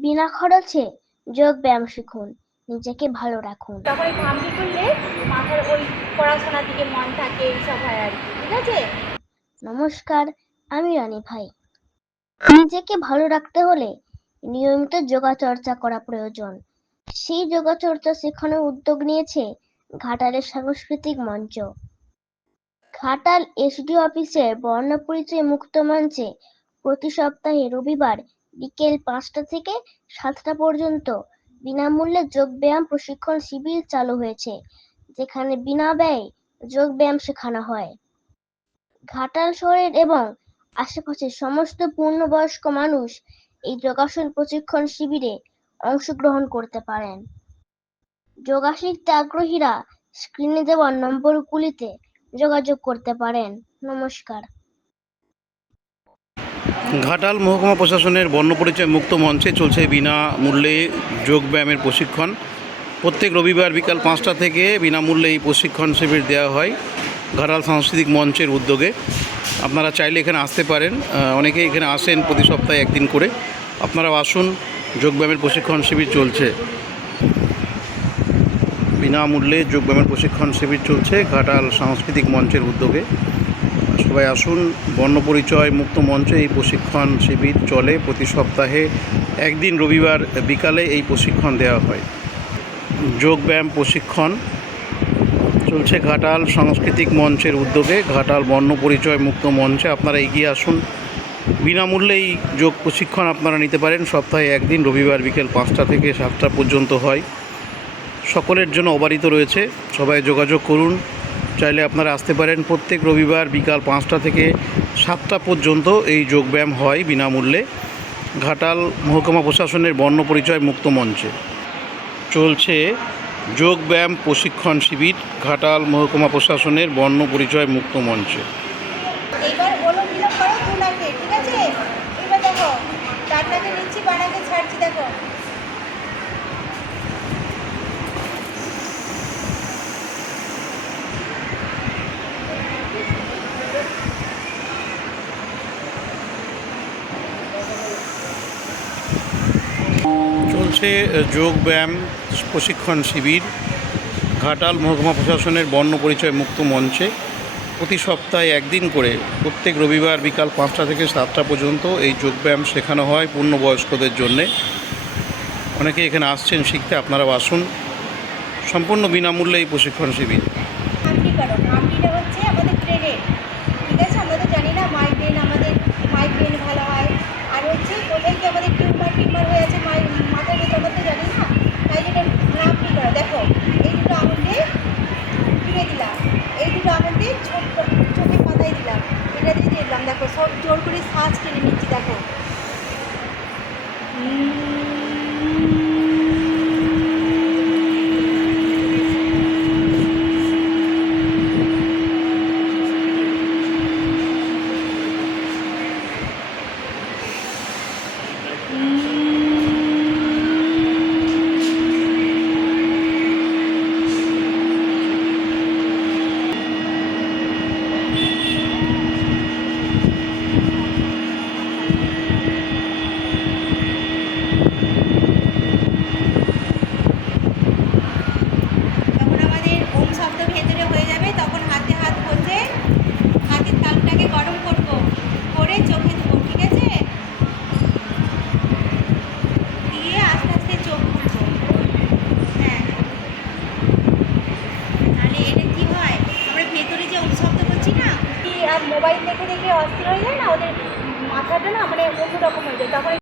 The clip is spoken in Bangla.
বিনা খরচে যোগ ব্যায়াম শিখুন, নিজেকে ভালো রাখুন। তখন এই ঘামটি তুললে মাথার ওই পড়াশোনার দিকে মন থাকে, এইসব হয় আর কি। ঠিক আছে। নমস্কার, আমি রানী ভাই। নিজেকে ভালো রাখতে হলে নিয়মিত যোগা চর্চা করা প্রয়োজন। সেই যোগা চর্চা শেখানোর উদ্যোগ নিয়েছে ঘাটালের সাংস্কৃতিক মঞ্চ। ঘাটাল এসডি অফিসের বর্ণপরিচয় মুক্ত মঞ্চে প্রতি সপ্তাহে রবিবার বিকেল ৫টা থেকে ৭টা পর্যন্ত বিনামূল্যে যোগব্যায়াম প্রশিক্ষণ শিবির চালু হয়েছে, যেখানে বিনা ব্যয়ে যোগব্যায়াম শেখানো হয়। ঘাটাল শহরের এবং আশেপাশের সমস্ত পূর্ণবয়স্ক মানুষ এই যোগাসন প্রশিক্ষণ শিবিরে অংশগ্রহণ করতে পারেন। যোগা শিখতে আগ্রহীরা স্ক্রিনে দেওয়া নম্বরগুলিতে যোগাযোগ করতে পারেন। নমস্কার। ঘাটাল মহকুমা প্রশাসনের বর্ণপরিচয় মুক্ত মঞ্চে চলছে বিনামূল্যে যোগব্যায়ামের প্রশিক্ষণ। প্রত্যেক রবিবার বিকাল 5টা থেকে বিনামূল্যে এই প্রশিক্ষণ শিবির দেওয়া হয় ঘাটাল সাংস্কৃতিক মঞ্চের উদ্যোগে। আপনারা চাইলে এখানে আসতে পারেন, অনেকেই এখানে আসেন প্রতি সপ্তাহে একদিন করে। আপনারাও আসুন, যোগব্যায়ামের প্রশিক্ষণ শিবির চলছে। বিনামূল্যে যোগব্যায়ামের প্রশিক্ষণ শিবির চলছে ঘাটাল সাংস্কৃতিক মঞ্চের উদ্যোগে। সবাই আসুন, বর্ণপরিচয় মুক্ত মঞ্চে এই প্রশিক্ষণ শিবির চলে। প্রতি সপ্তাহে একদিন রবিবার বিকালে এই প্রশিক্ষণ দেওয়া হয়। যোগব্যায়াম প্রশিক্ষণ চলছে ঘাটাল সাংস্কৃতিক মঞ্চের উদ্যোগে ঘাটাল বর্ণপরিচয় মুক্ত মঞ্চে। আপনারা এগিয়ে আসুন, বিনামূল্যেই যোগ প্রশিক্ষণ আপনারা নিতে পারেন। সপ্তাহে একদিন রবিবার বিকেল 5টা থেকে 7টা পর্যন্ত হয়। সকলের জন্য অবারিত রয়েছে, সবাই যোগাযোগ করুন। চাইলে আপনারা আসতে পারেন। প্রত্যেক রবিবার বিকাল 5টা থেকে 7টা পর্যন্ত এই যোগব্যায়াম হয় বিনামূল্যে ঘাটাল মহকুমা প্রশাসনের বর্ণপরিচয় মুক্ত মঞ্চে। চলছে যোগব্যায়াম প্রশিক্ষণ শিবির ঘাটাল মহকুমা প্রশাসনের বর্ণপরিচয় মুক্ত মঞ্চে। এইবার অনুশীলন করো দুনাকে। ঠিক আছে। এবার দেখো, ডানটাকে নিচ্ছি, বানাকে ছাড়ছি। দেখো, চলছে যোগব্যায়াম প্রশিক্ষণ শিবির ঘাটাল মহকুমা প্রশাসনের বর্ণপরিচয় মুক্ত মঞ্চে। প্রতি সপ্তাহে একদিন করে প্রত্যেক রবিবার বিকাল 5টা থেকে 7টা পর্যন্ত এই যোগব্যায়াম শেখানো হয় পূর্ণবয়স্কদের জন্যে। অনেকে এখানে আসছেন শিখতে, আপনারাও আসুন। সম্পূর্ণ বিনামূল্যে এই প্রশিক্ষণ শিবির। ঘামটি করো। ঘামটিটা হচ্ছে আমাদের ব্রেনের। ঠিক আছে। আমরা তো জানি না মাইগ্রেন, আমাদের মাইগ্রেন ভালো হয়। আর হচ্ছে কোথায় কি আমাদের টিউমার হয়ে আছে মাথার ভেতর, আমরা তো জানি না। তাই জন্য ঘামটি করো। দেখো, এই দুটো আঙুল দিয়ে ফিরে দিলাম, এই দুটো আঙুল দিয়ে ছোট্ট চোখের পাতায় দিলাম, এটা দিয়ে দিলাম। দেখো, সব জোর করে শ্বাস টেনে নিচ্ছি। দেখো, যখন আমাদের ওম শব্দ ভেতরে হয়ে যাবে, তখন হাতে হাত ঘষে হাতের তালুটাকে গরম করব, করে চোখে দেবো। ঠিক আছে। দিয়ে আস্তে আস্তে চোখ খুলবো। হ্যাঁ, তাহলে এটা কি হয়, আমরা ভেতরে যে ওম শব্দ করছি না, আর মোবাইল দেখে দেখে অস্থির হয়ে যায় না, ওদের মাথাটা না মানে অন্যরকম হয়ে যায়। তখন